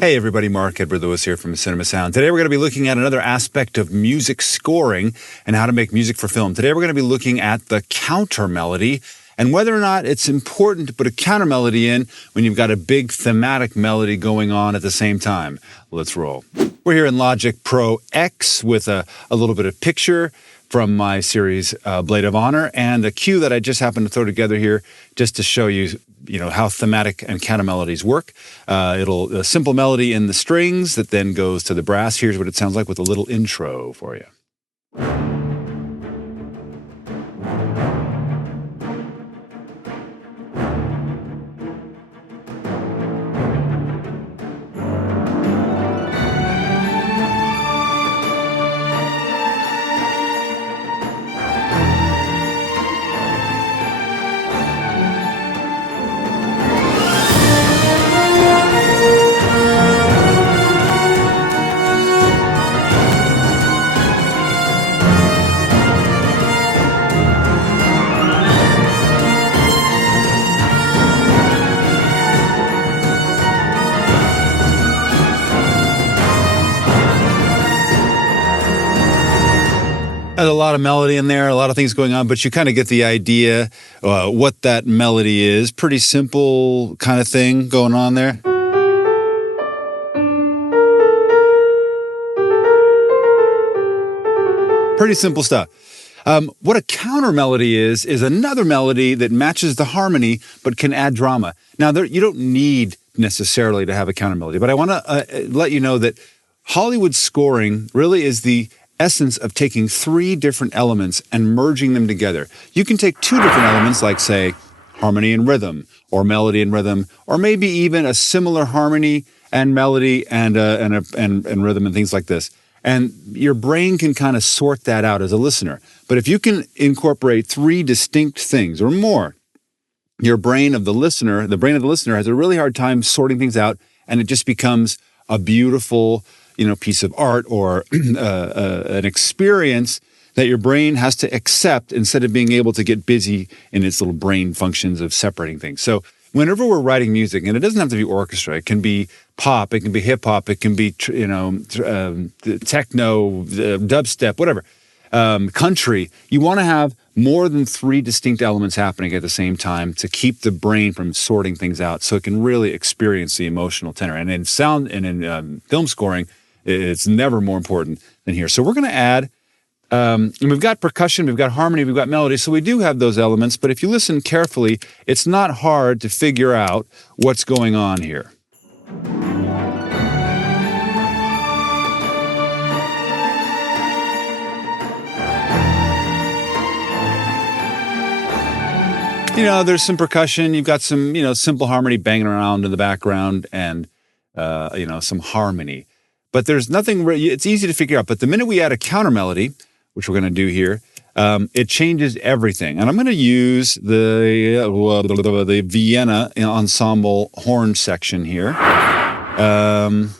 Hey everybody, Mark Edward Lewis here from Cinema Sound. Today we're going to be looking at another aspect of music scoring and how to make music for film. Today we're going to be looking at the countermelody and whether or not it's important to put a countermelody in when you've got a big thematic melody going on at the same time. Let's roll. We're here in Logic Pro X with a little bit of picture from my series Blade of Honor and a cue that I just happened to throw together here just to show you how thematic and countermelodies work. A simple melody in the strings that then goes to the brass. Here's what it sounds like with a little intro for you. There's a lot of melody in there, a lot of things going on, but you kind of get the idea what that melody is. Pretty simple kind of thing going on there. Pretty simple stuff. What a countermelody is another melody that matches the harmony but can add drama. Now, you don't need necessarily to have a countermelody, but I want to let you know that Hollywood scoring really is the essence of taking three different elements and merging them together. You can take two different elements like, say, harmony and rhythm, or melody and rhythm, or maybe even a similar harmony and melody and rhythm and things like this. And your brain can kind of sort that out as a listener. But if you can incorporate three distinct things or more, the brain of the listener has a really hard time sorting things out, and it just becomes a beautiful piece of art or an experience that your brain has to accept instead of being able to get busy in its little brain functions of separating things. So whenever we're writing music, and it doesn't have to be orchestra, it can be pop, it can be hip hop, it can be techno, dubstep, whatever, country, you want to have more than three distinct elements happening at the same time to keep the brain from sorting things out so it can really experience the emotional tenor. And in sound and in film scoring, it's never more important than here. So we're going to add, and we've got percussion, we've got harmony, we've got melody, so we do have those elements, but if you listen carefully, it's not hard to figure out what's going on here. There's some percussion, you've got some, simple harmony banging around in the background and, some harmony. But there's nothing, it's easy to figure out. But the minute we add a countermelody, which we're going to do here, it changes everything. And I'm going to use the Vienna ensemble horn section here. And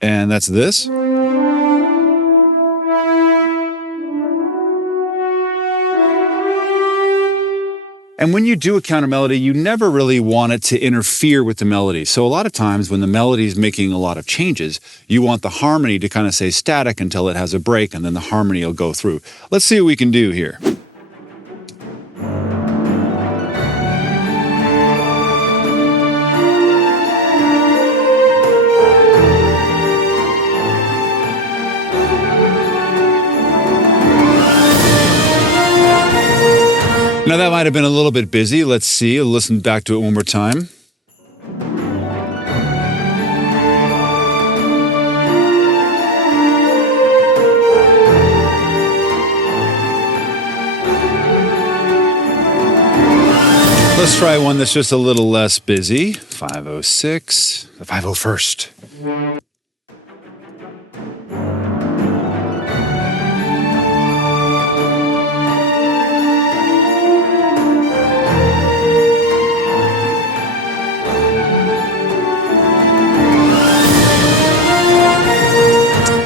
that's this. And when you do a countermelody, you never really want it to interfere with the melody. So a lot of times when the melody is making a lot of changes, you want the harmony to kind of stay static until it has a break, and then the harmony will go through. Let's see what we can do here. Now that might have been a little bit busy. Let's see. I'll listen back to it one more time. Let's try one that's just a little less busy. 506, the 501st.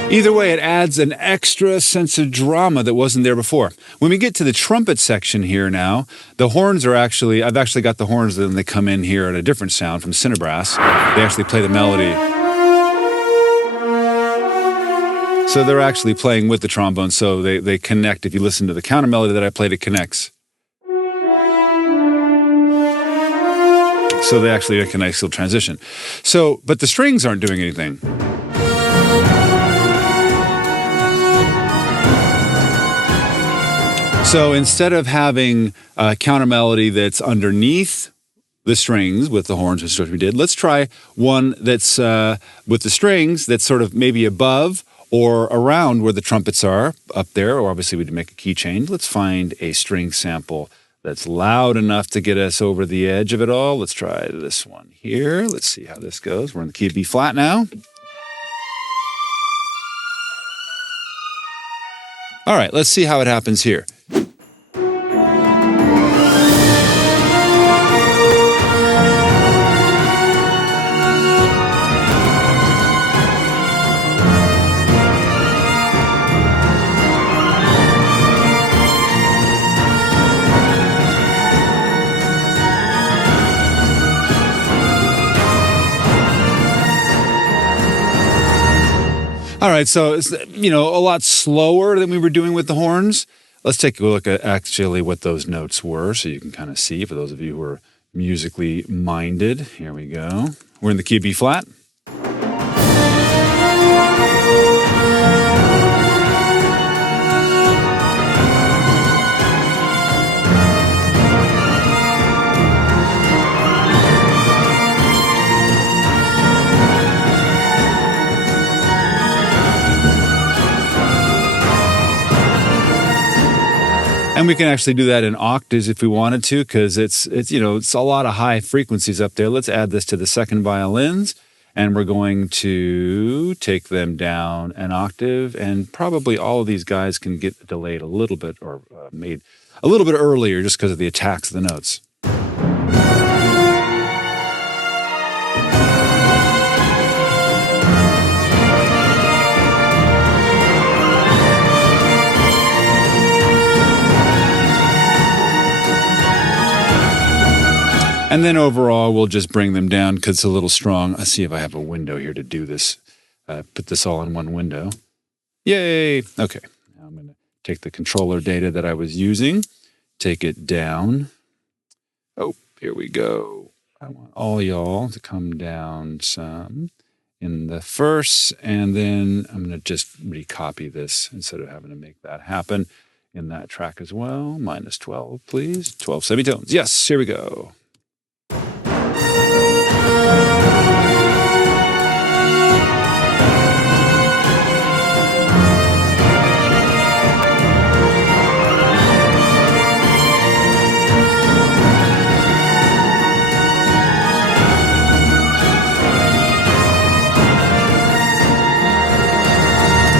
Either way, it adds an extra sense of drama that wasn't there before. When we get to the trumpet section here now, the horns are actually, I've actually got the horns, and they come in here at a different sound from Cinebrass. They actually play the melody. So they're actually playing with the trombone, so they connect. If you listen to the counter melody that I played, it connects. So they actually make a nice little transition. So, but the strings aren't doing anything. So instead of having a counter melody that's underneath the strings with the horns, which is what we did, let's try one that's with the strings that's sort of maybe above or around where the trumpets are up there, or obviously we'd make a key change. Let's find a string sample that's loud enough to get us over the edge of it all. Let's try this one here. Let's see how this goes. We're in the key of B flat now. All right, let's see how it happens here. All right, so it's, a lot slower than we were doing with the horns. Let's take a look at actually what those notes were so you can kind of see for those of you who are musically minded. Here we go. We're in the key of B flat. And we can actually do that in octaves if we wanted to, because it's a lot of high frequencies up there. Let's add this to the second violins, and we're going to take them down an octave, and probably all of these guys can get delayed a little bit or made a little bit earlier just because of the attacks of the notes. And then overall, we'll just bring them down because it's a little strong. Let's see if I have a window here to do this. Put this all in one window. Yay! Okay, now I'm going to take the controller data that I was using, take it down. Oh, here we go. I want all y'all to come down some in the first, and then I'm going to just recopy this instead of having to make that happen in that track as well. Minus 12, please. 12 semitones. Yes, here we go.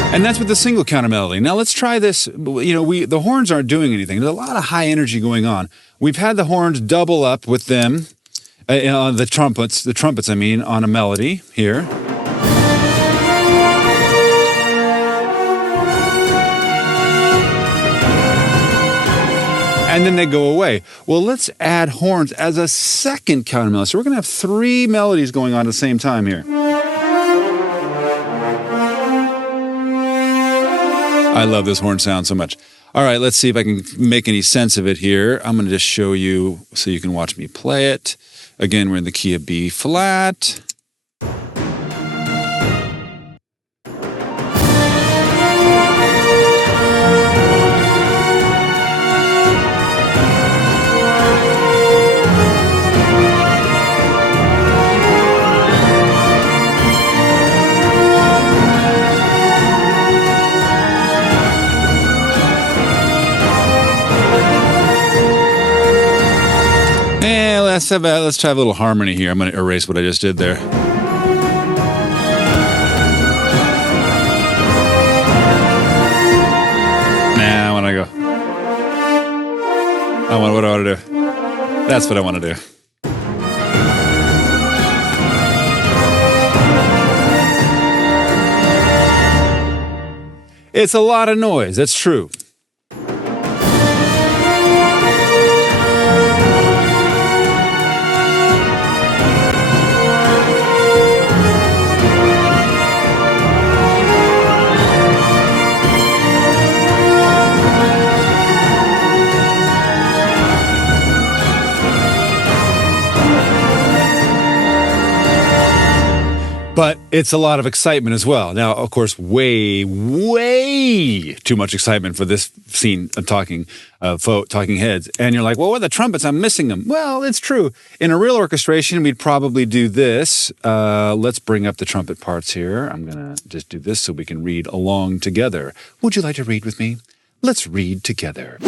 And that's with the single counter melody. Now let's try this. The horns aren't doing anything. There's a lot of high energy going on. We've had the horns double up with them, the trumpets, on a melody here. And then they go away. Well, let's add horns as a second counter melody. So we're going to have 3 melodies going on at the same time here. I love this horn sound so much. All right, let's see if I can make any sense of it here. I'm going to just show you so you can watch me play it. Again, we're in the key of B flat. Let's try a little harmony here. I'm going to erase what I just did there. Nah, I want to go. What do I want to do? That's what I want to do. It's a lot of noise. That's true. But it's a lot of excitement as well. Now, of course, way too much excitement for this scene of talking heads. And you're like, well, what are the trumpets? I'm missing them. Well, it's true. In a real orchestration, we'd probably do this. Let's bring up the trumpet parts here. I'm going to just do this so we can read along together. Would you like to read with me? Let's read together.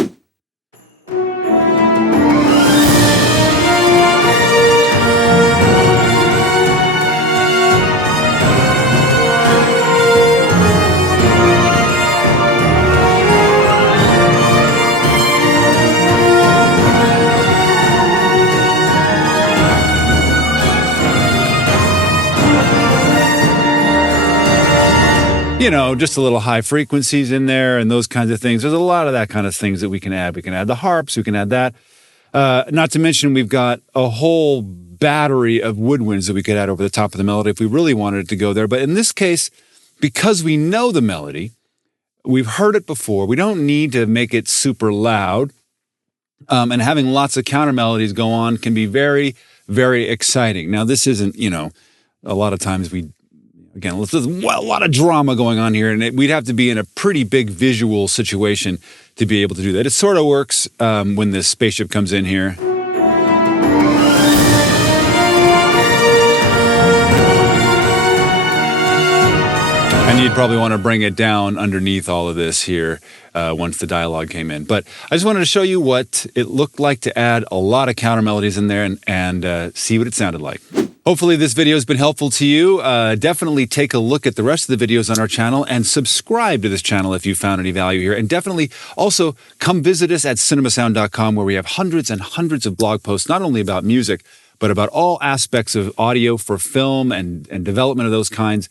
You know, just a little high frequencies in there and those kinds of things. There's a lot of that kind of things that we can add. We can add the harps, we can add that. Not to mention we've got a whole battery of woodwinds that we could add over the top of the melody if we really wanted it to go there. But in this case, because we know the melody, we've heard it before, we don't need to make it super loud. And having lots of counter melodies go on can be very, very exciting. Now, this isn't, you know, a lot of times Again, there's a lot of drama going on here, and we'd have to be in a pretty big visual situation to be able to do that. It sort of works when this spaceship comes in here. And you'd probably want to bring it down underneath all of this here once the dialogue came in. But I just wanted to show you what it looked like to add a lot of counter melodies in there and see what it sounded like. Hopefully this video has been helpful to you. Definitely take a look at the rest of the videos on our channel and subscribe to this channel if you found any value here. And definitely also come visit us at cinemasound.com, where we have hundreds and hundreds of blog posts, not only about music, but about all aspects of audio for film and development of those kinds.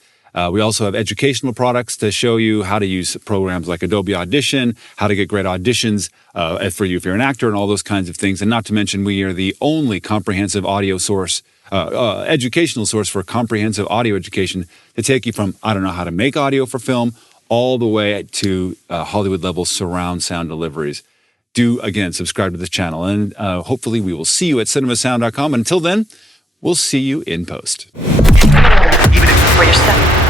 We also have educational products to show you how to use programs like Adobe Audition, how to get great auditions for you if you're an actor, and all those kinds of things. And not to mention, we are the only comprehensive audio source, educational source for comprehensive audio education to take you from, I don't know how to make audio for film, all the way to Hollywood level surround sound deliveries. Do, again, subscribe to this channel. And hopefully we will see you at cinemasound.com. Until then, we'll see you in post. Even if it's for yourself.